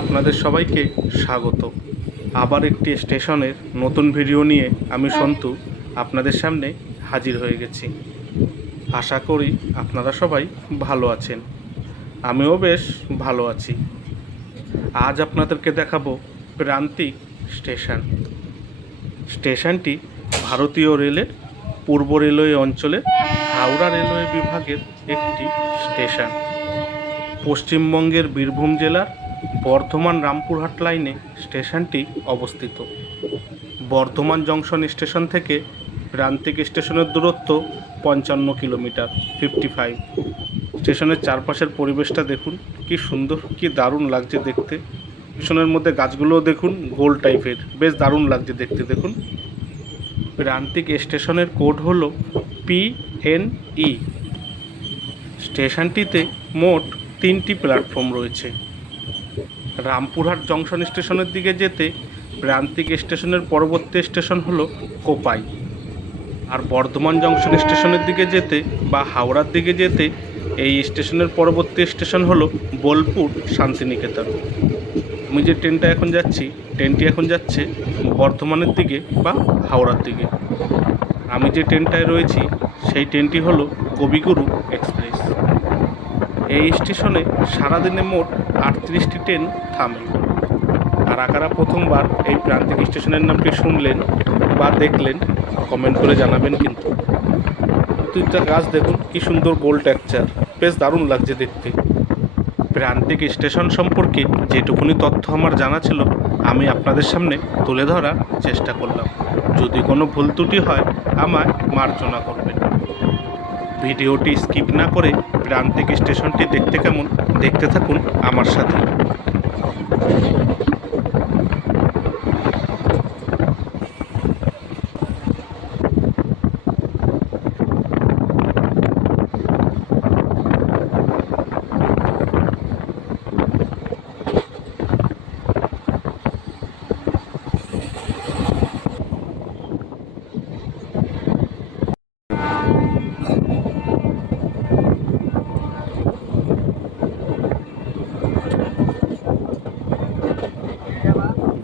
আপনাদের সবাইকে স্বাগত। আবার একটি স্টেশনের নতুন ভিডিও নিয়ে আমি সন্তু আপনাদের সামনে হাজির হয়ে গেছি। আশা করি আপনারা সবাই ভালো আছেন। আমিও বেশ ভালো আছি। আজ আপনাদেরকে দেখাবো প্রান্তিক স্টেশন। স্টেশনটি ভারতীয় রেলের পূর্ব রেলওয়ে অঞ্চলের হাওড়া রেলওয়ে বিভাগের একটি স্টেশন। পশ্চিমবঙ্গের বীরভূম জেলার বর্ধমান রামপুরহাট লাইনে স্টেশনটি অবস্থিত। বর্ধমান জংশন স্টেশন থেকে প্রান্তিক স্টেশনের দূরত্ব পঞ্চান্ন কিলোমিটার ফিফটি ফাইভ স্টেশনের চারপাশের পরিবেশটা দেখুন, কি সুন্দর, কি দারুণ লাগছে দেখতে। স্টেশনের মধ্যে গাছগুলোও দেখুন, গোল টাইপের, বেশ দারুণ লাগছে দেখতে, দেখুন। প্রান্তিক স্টেশনের কোড হলো পিএনই স্টেশনটিতে মোট তিনটি প্ল্যাটফর্ম রয়েছে। রামপুরহাট জংশন স্টেশনের দিকে যেতে প্রান্তিক স্টেশনের পরবর্তী স্টেশন হলো কোপাই। আর বর্ধমান জংশন স্টেশনের দিকে যেতে বা হাওড়ার দিকে যেতে এই স্টেশনের পরবর্তী স্টেশন হলো বোলপুর শান্তিনিকেতন। আমি যে ট্রেনটা এখন যাচ্ছি, ট্রেনটি এখন যাচ্ছে বর্ধমানের দিকে বা হাওড়ার দিকে। আমি যে ট্রেনটায় রয়েছি, সেই ট্রেনটি হলো কবিগুরু এক্সপ্রেস। এই স্টেশনে সারাদিনে মোট আটত্রিশটি ট্রেন থামে। আর আকারা প্রথমবার এই প্রান্তিক স্টেশনের নামটি শুনলেন বা দেখলেন কমেন্ট করে জানাবেন কিন্তু। দুইটা গাছ দেখুন, কি সুন্দর গোল ট্যাকচার বেশ দারুণ লাগছে দেখতে। প্রান্তিক স্টেশন সম্পর্কে যেটুকুনি তথ্য আমার জানা ছিল, আমি আপনাদের সামনে তুলে ধরার চেষ্টা করলাম। যদি কোনো ভুল ত্রুটি হয়, আমায় মার্জনা করবেন। ভিডিওটি স্কিপ না করে প্রান্তিক স্টেশনটি দেখতে কেমন দেখতে থাকুন আমার সাথে।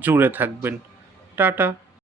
জুড়ে থাকবেন। টাটা।